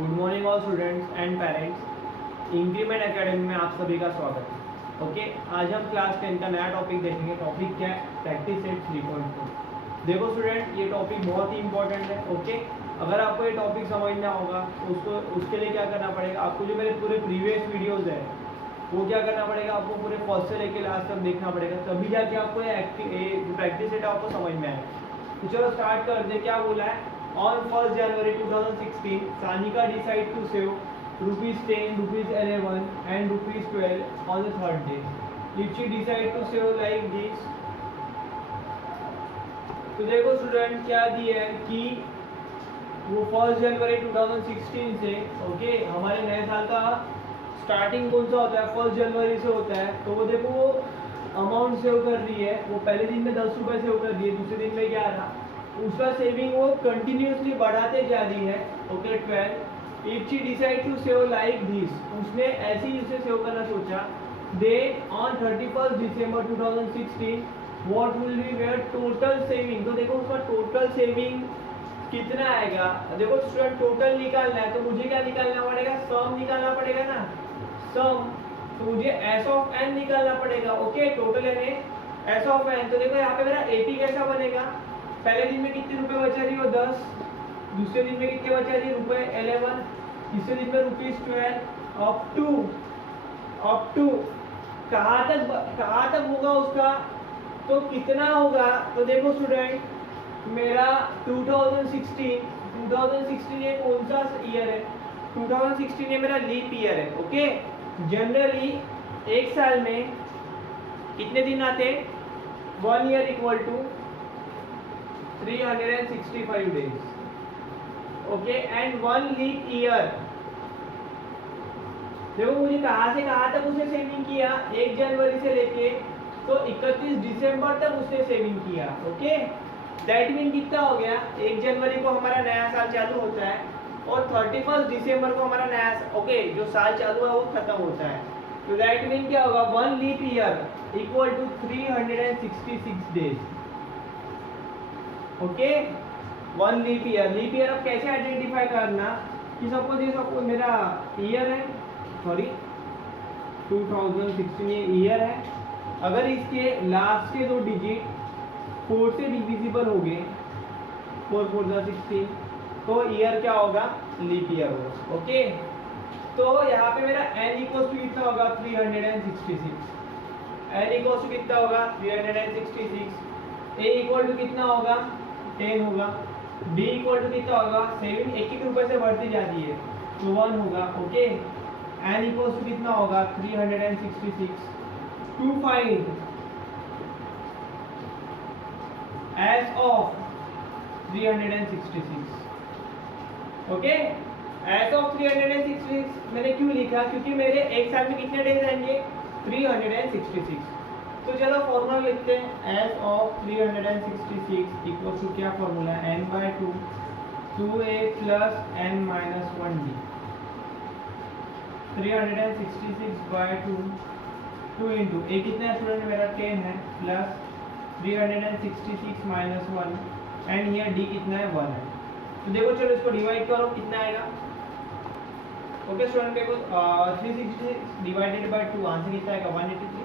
Good morning all students and parents. Increment academy में आप सभी का स्वागत है। ओके, आज हम क्लास 10 का नया टॉपिक देखेंगे। टॉपिक क्या है? Practice set 3.4। देखो स्टूडेंट, ये टॉपिक बहुत ही इंपॉर्टेंट है। ओके, अगर आपको ये टॉपिक समझना होगा तो उसके लिए क्या करना पड़ेगा? आपको जो मेरे पूरे प्रीवियस वीडियोज़ है वो क्या करना पड़ेगा? आपको पूरे फर्स्ट से लेकर लास्ट तक देखना पड़ेगा, तभी जाके आपको ये प्रैक्टिस सेट आपको समझ में आएगा। तो चलो स्टार्ट कर दे। क्या बोला है? On 1st January 2016, Sanika decided to save ₹10, ₹11 and ₹12 on the third day. If she decided to save like this, तो देखो स्टूडेंट क्या दिया है कि वो 1st जनवरी 2016 से ओके हमारे नए साल का स्टार्टिंग कौन सा होता है? 1st जनवरी से होता है। तो वो देखो वो अमाउंट सेव कर रही है। वो पहले दिन में 10 रुपये सेव कर दिए, दूसरे दिन में क्या रहा उसका सेविंग वो कंटिन्यूसली बढ़ाते जा रही है। Okay 12। If she decide to save like this, उसने ऐसे ही उसे सेव करना सोचा। They on 31st December 2016 what will be their total saving. तो देखो उसका टोटल सेविंग कितना आएगा। देखो स्टूडेंट टोटल निकालना है तो मुझे क्या निकालना पड़ेगा? सम निकालना पड़ेगा ना, सम। तो मुझे एस ऑफ एन निकालना पड़ेगा। ओके, टोटल यानी एस ऑफ एन। तो देखो यहाँ पे मेरा 80 कैसा बनेगा? पहले दिन में कितने रुपए बचा रही हो? 10। दूसरे दिन में कितने बचा रही? ₹11। तीसरे दिन में ₹12। अप टू कहाँ तक होगा उसका? तो कितना होगा? तो देखो स्टूडेंट मेरा 2016 ये कौन सा ईयर है? 2016 ये मेरा लीप ईयर है। ओके, जनरली एक साल में कितने दिन आते? 1 year equal to 365 days. Okay, and 1 leap year. देखो मुझे कहाँ से कहाँ तक उसने सेविंग किया? 1 जनवरी से लेके तो 31 दिसंबर तक उसने सेविंग किया। ओके, दैट मीन कितना हो गया? 1 जनवरी को हमारा नया साल चालू होता है और 31 दिसंबर को हमारा नया जो साल चालू है वो खत्म होता है। तो दैट मीन क्या होगा? 1 leap year equal to 366 days. Okay, 1 leap year अब कैसे आइडेंटिफाई करना कि सपोज मेरा ईयर है, सॉरी 2016 ये ईयर है। अगर इसके लास्ट के 2 डिजिट 4 से डिविजिबल हो गए, 4 4 16, तो ईयर क्या होगा? लीप ईयर होगा। ओके, तो यहाँ पे मेरा n इक्वल टू कितना होगा? 366। n इक्वल टू कितना होगा? 366। a इक्वल टू कितना होगा? 10 होगा। b इक्वल टू कितना होगा? 7। एक रुपए से बढ़ती जाती है तो 1 होगा। ओके, n इक्वल टू कितना होगा? 366। To find S of 366। Okay, S of 366 मैंने क्यों लिखा? क्योंकि मेरे एक साल में कितने डेज आएंगे? 366। तो चलो फॉर्मूला लिखते हैं। एस ऑफ 366 इक्वल टू क्या फॉर्मूला है? n/2 2a plus n-1d। 366/2 2 into ए कितना है स्टूडेंट? मेरा 10 है, plus 366 minus 1 and here D कितना है? 1 है। तो देखो चलो इसको डिवाइड करो, कितना आएगा? ओके स्टूडेंट देखो 366 डिवाइडेड बाय 2 आंसर कितना आएगा? 183।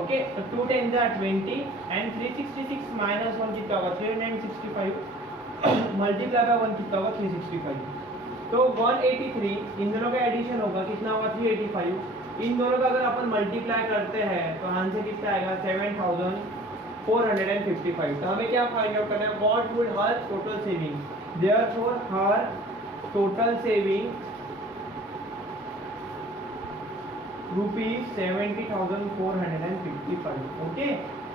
ओके, तो 2 10 जा 20 एंड 366 माइनस 1 कितना होगा? 365 मल्टीप्लाई बाय 1 कितना होगा? 365। तो 183 इन दोनों का एडिशन होगा, कितना होगा? 385। इन दोनों का अगर अपन मल्टीप्लाई करते हैं तो आंसर कितना आएगा? 7455। तो हमें क्या फाइंड आउट करना है? What would her total saving? Therefore her total saving ₹70,455। Okay,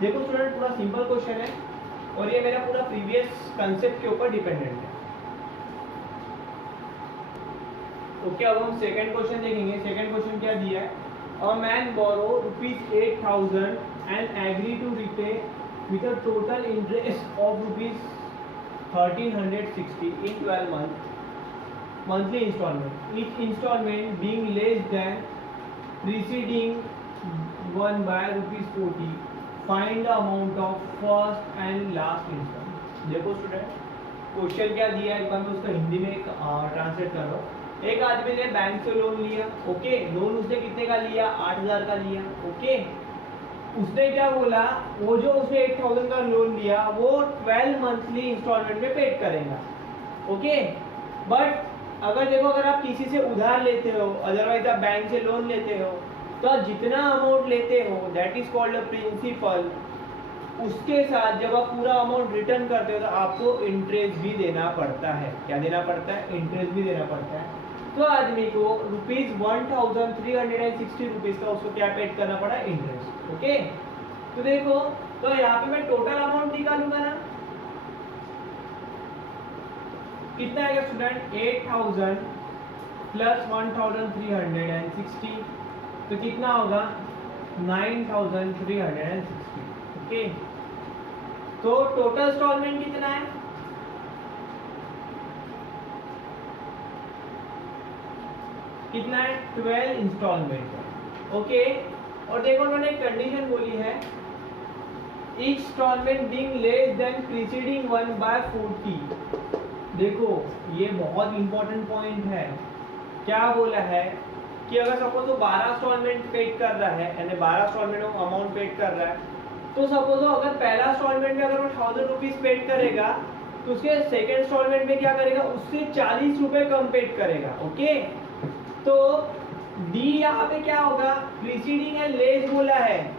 देखो स्टूडेंट पूरा सिंपल क्वेश्चन है और ये मेरा पूरा प्रीवियस कंसेप्ट के ऊपर डिपेंडेंट है। ओके, अब हम सेकंड क्वेश्चन देखेंगे। सेकंड क्वेश्चन क्या दिया है? A man borrow ₹8,000 and agree to repay with a total interest of ₹1,360 in 12 monthly installment, each installment being less than preceding one by ₹40. Find the amount of first and last installment. देखो student question क्या दिया है, एक बार मैं उसका हिंदी में translate कर रहा हूँ। एक आदमी ने बैंक से लोन लिया, ओके, लोन उसने कितने का लिया, 8,000 का लिया, ओके। उसने क्या बोला, वो जो उसने 8,000 का लोन लिया वो 12 मंथली इंस्टॉलमेंट में पेड करेगा, ओके। बट अगर देखो, अगर आप किसी से उधार लेते हो, अदरवाइज आप बैंक से लोन लेते हो, तो आप जितना अमाउंट लेते हो that is called a principal, उसके साथ जब आप पूरा अमाउंट रिटर्न करते हो तो आपको इंटरेस्ट भी देना पड़ता है। क्या देना पड़ता है? इंटरेस्ट भी देना पड़ता है। तो आदमी को ₹1,360 रुपीज का उसको क्या पेड करना पड़ा? Interest, okay. तो देखो, तो यहाँ पे मैं टोटल अमाउंट निकालूंगा ना, कितना आएगा स्टूडेंट? 8,000 प्लस 1,360, तो कितना होगा? 9,360, ओके। तो टोटल इंस्टॉलमेंट कितना है? कितना है? 12 इंस्टॉलमेंट, ओके। और देखो उन्होंने एक कंडीशन बोली है, each instalment being less than preceding one by 40। देखो ये बहुत इंपॉर्टेंट पॉइंट है। क्या बोला है कि अगर सपोज वो 12 इंस्टॉलमेंट पेड कर रहा है, यानी 12 इंस्टॉलमेंट अमाउंट पेड कर रहा है, तो सपोज अगर पहला इंस्टॉलमेंट में अगर वो 1,000 रुपीज पेड करेगा, तो उसके सेकेंड इंस्टॉलमेंट में क्या करेगा? उससे 40 रुपए कम पेड करेगा, ओके। तो डी यहाँ पे क्या होगा? प्रीसीडिंग एंड लेस बोला है,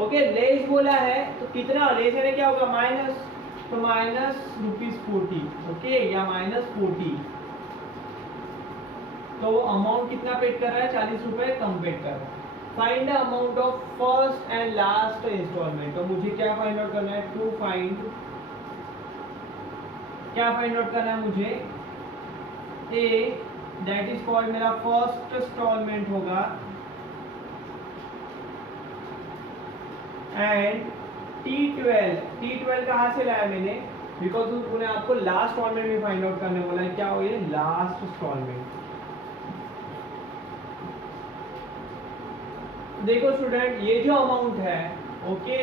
ओके, लेस बोला है, तो कितना लेस है? क्या होगा? माइनस, तो माइनस ₹40, ओके, या -40। तो अमाउंट कितना पेड कर रहा है? 40 रुपए कम पेड कर रहा है। Find the amount of first and last instalment. तो मुझे क्या फाइंड आउट करना है? क्या फाइंड आउट करना है मुझे? ए, दैट इज कॉल्ड मेरा फर्स्ट इंस्टॉलमेंट होगा, एंड T12 कहाँ से लाया मैंने? बिकॉज उन्होंने आपको लास्ट इंस्टॉलमेंट में फाइंड आउट करने बोला है। क्या हो ये? Last instalment. देखो स्टूडेंट, ये जो अमाउंट है, ओके,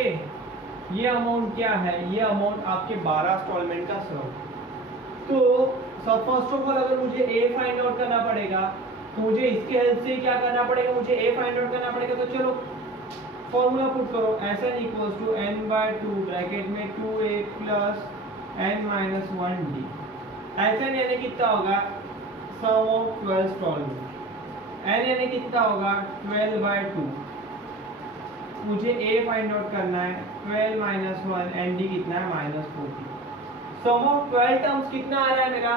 ये अमाउंट क्या है? ये अमाउंट आपके 12 इंस्टॉलमेंट का सम। तो सब फर्स्ट ऑफ ऑल अगर मुझे ए फाइंड आउट करना पड़ेगा, तो मुझे इसके हेल्प से क्या करना पड़ेगा? मुझे ए फाइंड आउट करना पड़ेगा। तो चलो फॉर्मूला पुट करो, Sn equals to n/2 bracket में 2a प्लस n-1d। Sn यानी कितना होगा? सम ऑफ 12 इंस्टॉलमेंट। n यानी कितना होगा? 12/2। मुझे a फाइंड आउट करना है, 12 - 1, nd कितना है? -40। सम ऑफ 12 टर्म्स कितना आ रहा है मेरा?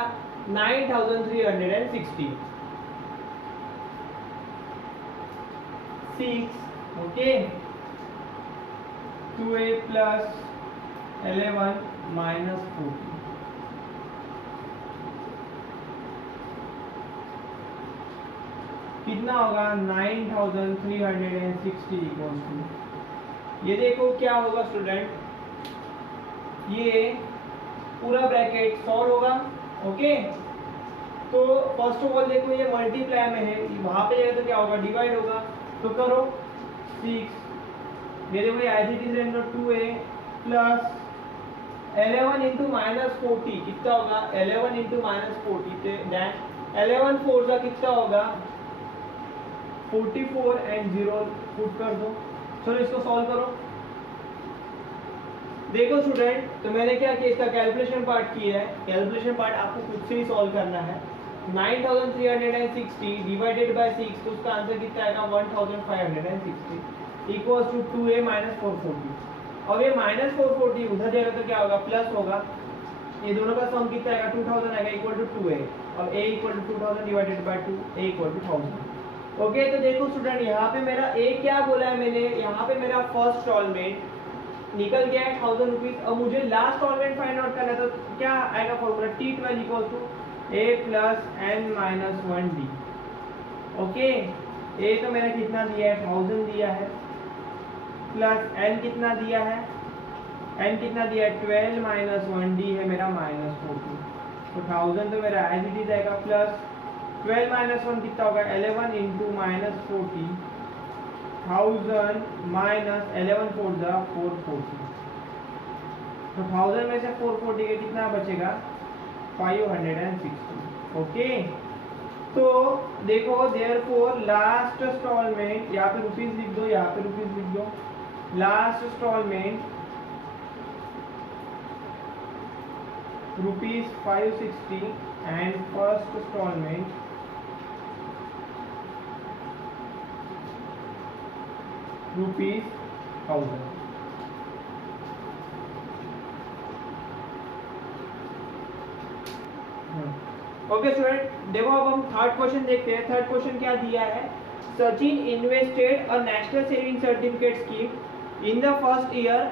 9,360, 6, ओके, 2a प्लस 11 माइनस 40, कितना होगा? 9,360 इक्वल्स टू, ये देखो क्या होगा स्टूडेंट, ये पूरा ब्रैकेट सॉल्व होगा, ओके। तो फर्स्ट ऑफ ऑल देखो ये मल्टीप्लाई में है, वहां पे जाएगा तो क्या होगा? डिवाइड होगा। तो करो 6, ये देखो as it is render 2a plus 11 into -40 कितना होगा? 11 इंटू -40, देन 11 4 का कितना होगा? 44 एंड 0 पुट कर दो। चलो इसको सॉल्व करो। देखो स्टूडेंट, तो मैंने क्या किया? इसका कैलकुलेशन पार्ट किया है। कैलकुलेशन पार्ट आपको खुद से ही सॉल्व करना है। 9,360 डिवाइडेड बाय 6, तो उसका आंसर कितना आएगा? 1,560 इक्वल्स टू 2a - 440। अब ये -440 उधर जाएगा तो क्या होगा? प्लस होगा। ये दोनों का सम कितना आएगा? 2000 आएगा, इक्वल टू 2a। अब a equal to 2000 divided by 2, a equal to 1000। Okay, तो देखो स्टूडेंट, यहाँ पे मेरा a क्या बोला है मैंने? यहाँ पे मेरा फर्स्ट इंस्टॉलमेंट निकल गया है 1000 रुपीज। अब मुझे लास्ट इंस्टॉलमेंट फाइंड आउट करना है, तो क्या आएगा formula? T12 equal to a plus n-1d। Okay, a तो मैंने कितना दिया है? 1000 दिया है, प्लस n कितना दिया है? n कितना दिया है? 12 - 1d है मेरा -40। तो 1000 तो मेरा एज इट इज आएगा, प्लस 12 - 1 कितना होगा? 11 इंटू -40, 1000 माइनस 11 4 जा 440। तो 1000 में से 440 के कितना बचेगा? 560। ओके, तो देखो देयरफॉर लास्ट इंस्टॉलमेंट, यहाँ पे रुपीज लिख दो, यहाँ पे रुपीज लिख दो, last instalment rupees 560 and first instalment rupees 1000। Okay student, देखो अब हम थर्ड क्वेश्चन देखते हैं। थर्ड क्वेश्चन क्या दिया है, Sachin invested a national saving certificate scheme in the first year,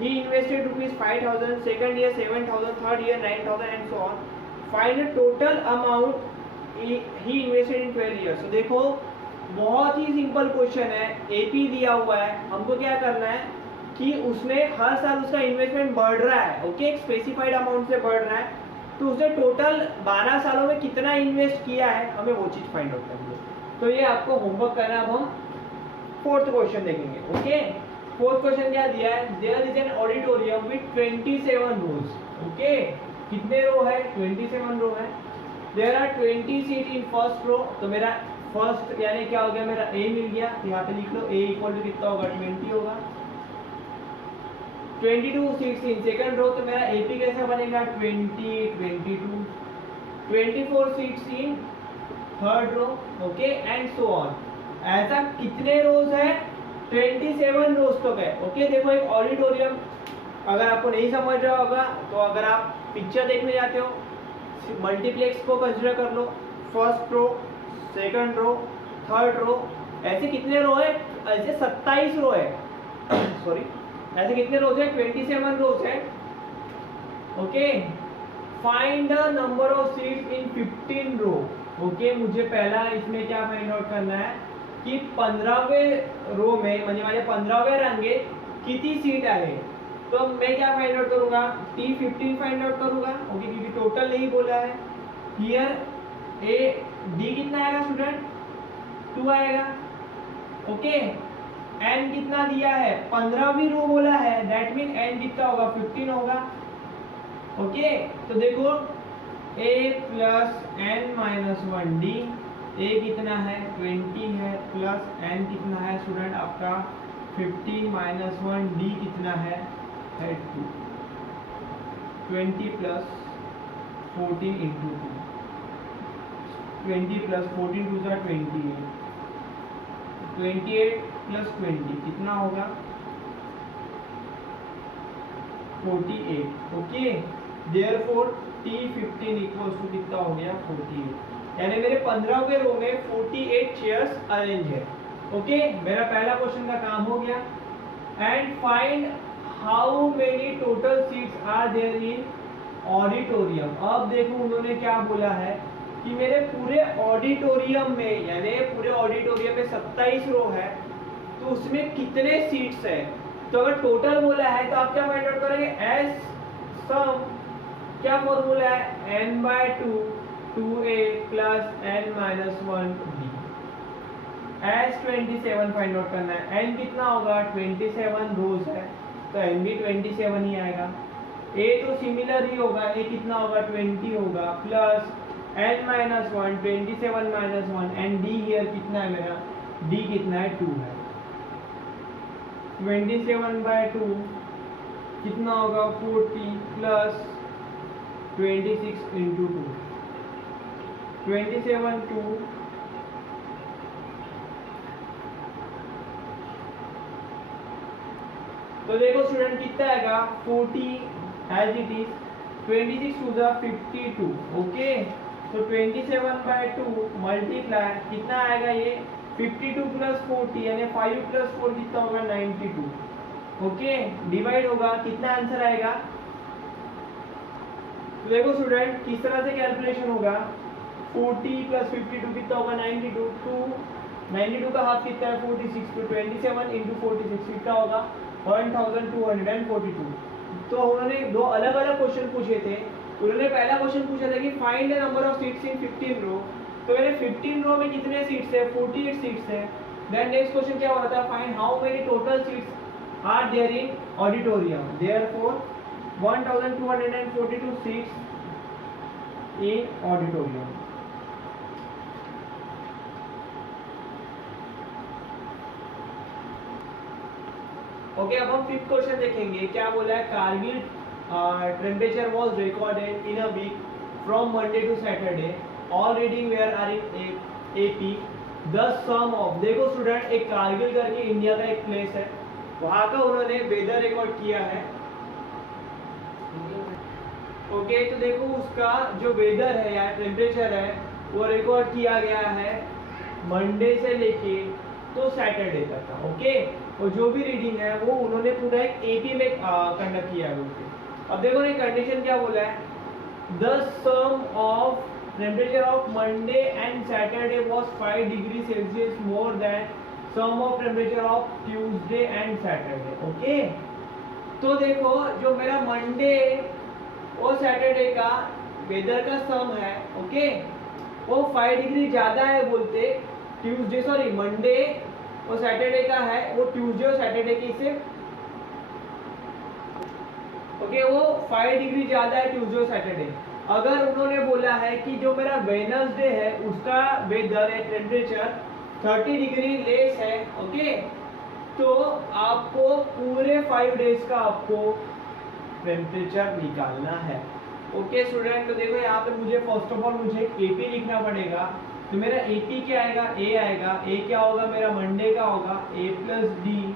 he invested rupees 5000, second year 7000, third year 9000 and so on. Find the total amount he invested in 12 years. So देखो बहुत ही simple question है, AP दिया हुआ है, हमको क्या करना है कि उसने हर साल उसका इन्वेस्टमेंट बढ़ रहा है, ओके, एक स्पेसिफाइड अमाउंट से बढ़ रहा है, तो उसने टोटल 12 सालों में कितना इन्वेस्ट किया है, हमें वो चीज फाइंड आउट करनी है। तो ये आपको होमवर्क करना है। अब हम फोर्थ क्वेश्चन देखेंगे। ओके, फोर्थ क्वेश्चन क्या दिया है, there is an auditorium with 27 rows. Okay, कितने रो है, 27 रो है। There are 20 seat in first row, तो मेरा फर्स्ट यानी क्या हो गया, मेरा ए मिल गया, यहाँ पे लिख लो ए इक्वल टू कितना होगा, 20 होगा। 22 सीट्स इन सेकंड रो, तो मेरा एपी कैसा बनेगा, 20 22। 24 seats in third row, okay, and so on. ऐसा कितने रोज है, 27 रोज तक है। ओके, देखो एक ऑडिटोरियम, अगर आपको नहीं समझ रहा होगा तो अगर आप पिक्चर देखने जाते हो, मल्टीप्लेक्स को कंसीडर कर लो, first row, second row, third row, ऐसे कितने रो है, ऐसे 27 रो है सॉरी, ऐसे कितने रोज है, 27 रोज है। Okay, find the number of seats in 15 row. Okay, मुझे पहला इसमें क्या फाइंड आउट करना है कि 15वें रो में, म्हणजे माझे 15वें रांगे किती सीट आहे, तो मैं क्या फाइंड आउट करूंगा, T15 फाइंड आउट करूंगा। ओके, क्योंकि टोटल नहीं बोला है। हियर ए डी कितना आएगा स्टूडेंट, 2 आएगा। ओके, एन कितना दिया है, 15वीं रो बोला है, दैट मीन एन कितना होगा, 15 होगा। ओके, तो देखो a plus N minus 1 D, A कितना है, 20 है, प्लस एन कितना है स्टूडेंट आपका 15 माइनस 1 डी कितना है 2। 20 plus 14 into 2, 20 plus 14 two 28, 28 plus 20 कितना होगा, 48। Okay, therefore T15 equals to कितना हो गया, 48, यानी मेरे 15वें रो में 48 चेयर्स अरेंज है। ओके, मेरा पहला क्वेश्चन का काम हो गया। And find how many total seats are there in auditorium. अब देखो उन्होंने क्या बोला है कि मेरे पूरे ऑडिटोरियम में, यानी पूरे ऑडिटोरियम में 27 रो है, तो उसमें कितने सीट्स है। तो अगर टोटल बोला है तो आप क्या फाइंड आउट करेंगे, एस सम, क्या फॉर्मूला है, n/2 2a plus n minus 1 b। S 27 find out करना है, n कितना होगा, 27 रोज है, तो n भी 27 ही आएगा। a तो सिमिलर ही होगा, a कितना होगा, 20 होगा, plus n minus 1, 27 minus 1, and d here कितना है मेरा, d कितना है, 2 है। 27/2 कितना होगा, 40 प्लस 26 इंटू 2, 27 2 तो देखो स्टूडेंट कितना आएगा, 40 as it is, 26 two the 52। ओके, तो 27/2 मल्टीप्लाई कितना आएगा, ये 52 प्लस 40 यानी 5 प्लस 4 कितना होगा, 92। ओके, डिवाइड होगा, कितना आंसर आएगा, तो देखो स्टूडेंट किस तरह से कैलकुलेशन होगा, 40 प्लस 52 कितना होगा, 92। 92 का हाफ कितना है, 46, तो 27 इंटू 46 कितना होगा, 1242। तो उन्होंने दो अलग अलग क्वेश्चन पूछे थे। उन्होंने पहला क्वेश्चन पूछा था कि find the number of seats in 15 रो, तो मैंने 15 रो में कितने सीट्स है, 48 सीट्स है। देन नेक्स्ट क्वेश्चन क्या होता है, find how many total seats are there in auditorium, therefore 1242 seats in auditorium. Okay, अब हम फिफ्थ क्वेश्चन देखेंगे। क्या बोला है, Kargil temperature was recorded in a week from Monday to Saturday, all reading were are in AP, the sum of, देखो student, एक कारगिल करके India का एक प्लेस है, वहां का उन्होंने वेदर रिकॉर्ड किया है। ओके, तो देखो उसका जो वेदर है या टेम्परेचर है वो रिकॉर्ड किया गया है मंडे से लेके तो सैटरडे तक का। ओके, और जो भी रीडिंग है वो उन्होंने पूरा एक एपी में कंडक्ट किया है उसके। अब देखो ये कंडीशन क्या बोला है, the sum of temperature of Monday and Saturday was 5 degree Celsius more than sum of temperature of Tuesday and Saturday. Okay, तो देखो जो मेरा मंडे और सैटरडे का वेदर का सम है, ओके, वो 5 डिग्री ज्यादा है बोलते ट्यूसडे, सॉरी मंडे और सैटरडे का है, वो ट्यूसडे और सैटरडे की से, ओके, वो 5 डिग्री ज्यादा है ट्यूसडे और सैटरडे। अगर उन्होंने बोला है कि जो मेरा वेडनेसडे है उसका वेदर है टेम्परेचर 30 डिग्री लेस है, ओके, तो आपको पूरे 5 डेज का आपको टेम्परेचर निकालना है। ओके स्टूडेंट, तो देखो यहाँ पे मुझे फर्स्ट ऑफ ऑल मुझे एपी लिखना पड़ेगा। तो मेरा एपी क्या आएगा, ए आएगा। ए क्या होगा मेरा मंडे का होगा, ए प्लस डी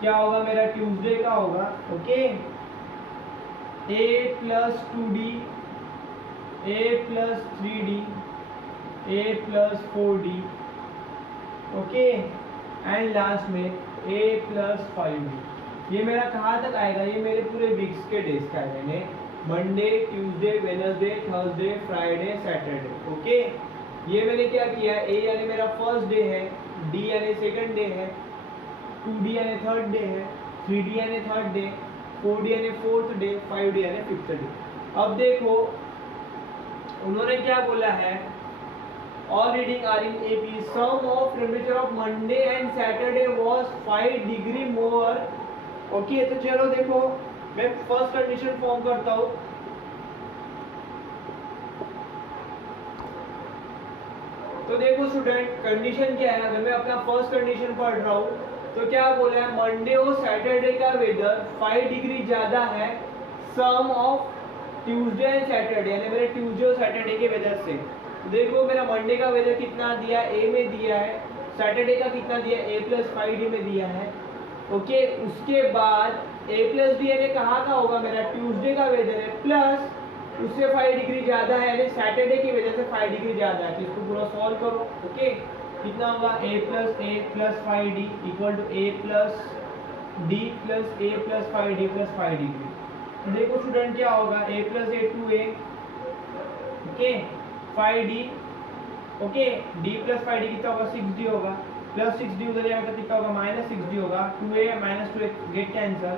क्या होगा मेरा ट्यूसडे का होगा। Okay, A plus 2d, A plus 3d, A plus 4d, okay, and last में ए प्लस 5d। ये मेरा कहाँ तक आएगा, ये मेरे पूरे वीक्स के डेज का आएगा, Monday, Tuesday, Wednesday, Thursday, Friday, Saturday. Okay, ये मैंने क्या किया, ए यानी मेरा फर्स्ट डे है, डी यानी सेकंड डे है, 2d यानी थर्ड डे है, 3d यानी थर्ड डे, 4d यानी फोर्थ डे, 5d यानी फिफ्थ डे। अब देखो उन्होंने क्या बोला है, all reading are in AP, sum of temperature of Monday and Saturday was 5 degree more। Okay, तो चलो देखो मैं फर्स्ट कंडीशन फॉर्म करता हूँ। तो देखो स्टूडेंट कंडीशन क्या है, अगर मैं अपना फर्स्ट कंडीशन पढ़ रहा हूँ तो क्या बोला है, मंडे और सैटरडे का वेदर 5 डिग्री ज्यादा है सम ऑफ ट्यूसडे एंड सैटरडे, यानी मेरे ट्यूसडे और सैटरडे के वेदर से। देखो मेरा मंडे का वेदर कितना दिया है, ए में दिया है, सैटरडे का कितना दिया है, ए प्लस 5d में दिया है। ओके, उसके बाद ए प्लस डी यानी कहाँ का होगा मेरा ट्यूसडे का वेदर है, प्लस उससे 5 डिग्री ज़्यादा है यानी सैटरडे की वजह से 5 डिग्री ज़्यादा है। तो इसको पूरा सॉल्व करो। ओके, कितना होगा, A plus 5d equal to A plus D plus A plus 5d plus 5 degree. देखो स्टूडेंट क्या होगा, A plus A 2a, okay, 5d, okay, d plus 5d कितना होगा 6d होगा, प्लस 6d उधर जाएगा तो कितना होगा माइनस 6d होगा, 2a minus 2a get cancel,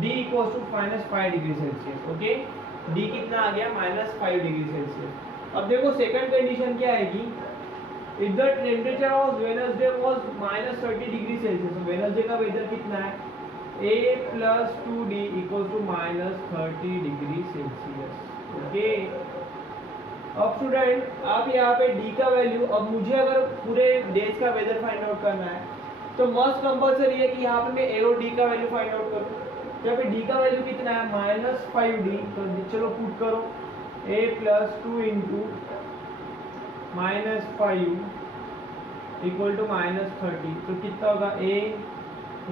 d equals to minus 5 degree Celsius. Okay, d कितना आ गया माइनस 5 डिग्री सेल्सियस। अब देखो सेकंड कंडीशन क्या आएगी, if the temperature of Wednesday was minus 30 degree Celsius, Wednesday का वेदर कितना है, a plus 2d equals to minus 30 degree Celsius. Okay, अब स्टूडेंट आप यहाँ पे d का वैल्यू, अब मुझे अगर पूरे डेज का वेदर फाइंड आउट करना है तो मस्ट कंपलसरी है कि यहाँ पे मैं a और d का वैल्यू फाइंड आउट करूँ। यहाँ पे d का वैल्यू कितना है माइनस 5d, तो चलो पुट करो a plus 2 into minus 5 equal to minus 30, तो कितना होगा a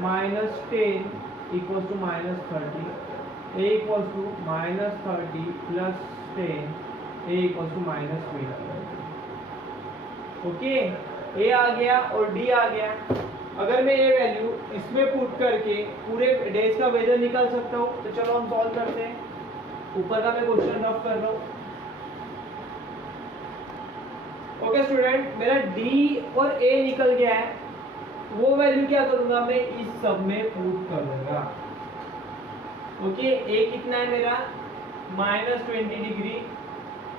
minus 10 equal to minus 30, a equal to minus 30 plus 10, a equal to minus 20। Okay, a आ गया और d आ गया। अगर मैं ये वैल्यू इसमें पुट करके पूरे डेज का वेदर निकाल सकता हूँ, तो चलो हम सॉल्व करते हैं। ऊपर का मैं क्वेश्चन रफ कर रहा हूँ। ओके स्टूडेंट, मेरा d और a निकल गया है, वो वैल्यू क्या करूंगा मैं इस सब में पुट करूंगा। ओके, a कितना है मेरा माइनस 20 डिग्री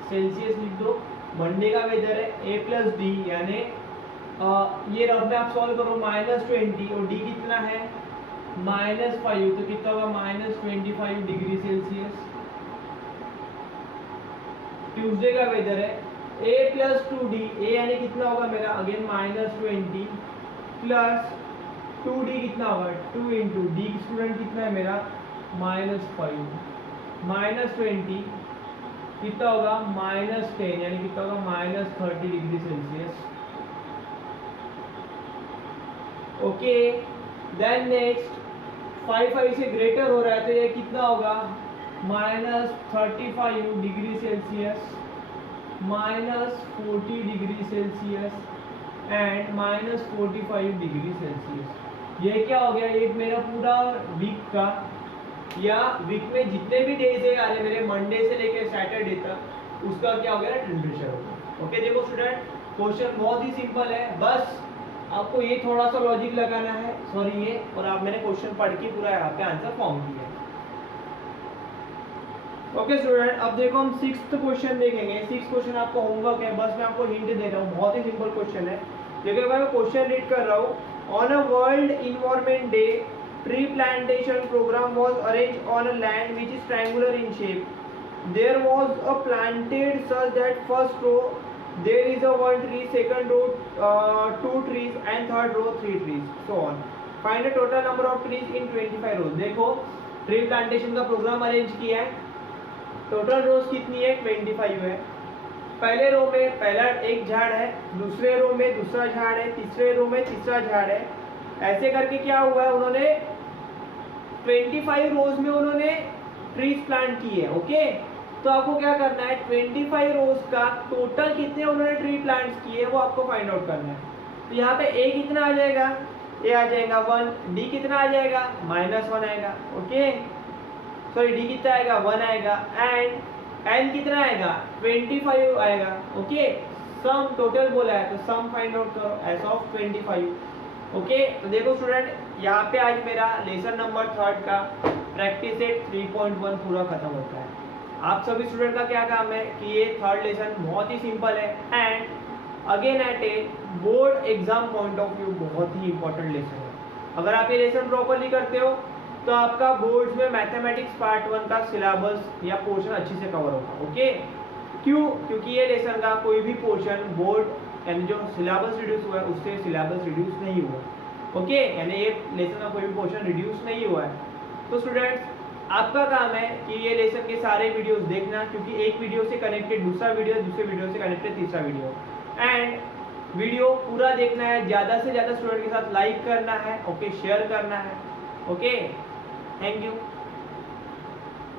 सेल्सियस लिख दो, मंडे का वेदर है, a प्लस डी यानी ये रफ में आप सॉल्व करो माइनस 20 और d कितना है माइनस 5, तो कितना होगा माइनस 25 डिग्री सेल्सियस। ट्यूसडे का वेदर है, a प्लस 2d, a यानी कितना होगा मेरा अगेन माइनस 20 प्लस 2d कितना होगा 2 इंटू डी स्टूडेंट कितना है मेरा -5 -20 कितना होगा -10 यानी कितना होगा -30 degree Celsius. Okay then next 5 से ग्रेटर हो रहा है तो ये कितना होगा -35 degree Celsius -40 degree Celsius and -45 degree Celsius. ये क्या हो गया एक मेरा पूरा वीक का या वीक में जितने भी डेज है यानी मेरे मंडे से लेकर सैटरडे तक उसका क्या हो गया टेम्परेचर हो गया। ओके देखो स्टूडेंट क्वेश्चन बहुत ही सिंपल है, बस आपको ये थोड़ा सा लॉजिक लगाना है सॉरी ये और आप मैंने क्वेश्चन पढ़ के पूरा यहाँ पे आंसर फॉर्म किया है। ओके स्टूडेंट अब देखो हम 6th क्वेश्चन देखेंगे। 6th क्वेश्चन आपको होमवर्क है, बस मैं आपको हिंट दे रहा हूँ, बहुत ही सिंपल क्वेश्चन है। देखो मैं क्वेश्चन रीड कर रहा हूँ। On a world environment day tree plantation program was arranged on a land which is triangular in shape. There was a planted such that first row there is a 1 tree, second row 2 trees and third row 3 trees, so on. Find the total number of trees in 25 rows. देखो tree plantation का programme arrange किया है, total रोज कितनी है 25 है। पहले रो में पहला एक झाड़ है, दूसरे रो में दूसरा झाड़ है, तीसरे रो में तीसरा झाड़ है। ऐसे करके क्या हुआ है उन्होंने 25 रोज में उन्होंने ट्रीज प्लांट किए। ओके तो आपको क्या करना है 25 रोज का टोटल कितने उन्होंने ट्री प्लांट्स किए वो आपको फाइंड आउट करना है। तो यहाँ पे ए कितना आ जाएगा, ए आ जाएगा 1, डी कितना आ जाएगा -1 आएगा। ओके सॉरी डी कितना आएगा 1 आएगा एंड एन कितना आएगा 25 आएगा। ओके सम टोटल बोला है तो सम फाइंड आउट करो एस ऑफ 25। ओके तो देखो स्टूडेंट यहाँ पे आज मेरा लेसन नंबर 3 का प्रैक्टिस सेट 3.1 पूरा खत्म होता है। आप सभी स्टूडेंट का क्या काम है कि ये 3rd लेसन बहुत ही सिंपल है and again at a board exam point of view बहुत ही इंपॉर्टेंट लेसन है। अगर आप ये लेसन प्रॉपरली करते हो तो आपका बोर्ड्स में मैथमेटिक्स पार्ट 1 का सिलेबस या पोर्शन अच्छे से कवर होगा। ओके क्यों, क्योंकि ये लेसन का कोई भी पोर्शन बोर्ड यानी जो सिलेबस रिड्यूस हुआ है उससे सिलेबस रिड्यूस नहीं हुआ। ओके यानी ये लेसन का कोई भी पोर्शन रिड्यूस नहीं हुआ है। तो स्टूडेंट्स आपका काम है कि ये लेसन के सारे वीडियोस देखना, क्योंकि एक वीडियो से कनेक्टेड दूसरा वीडियो, दूसरे वीडियो से कनेक्टेड तीसरा वीडियो एंड वीडियो पूरा देखना है, ज़्यादा से ज़्यादा स्टूडेंट के साथ लाइक करना है। ओके शेयर करना है। Okay thank you.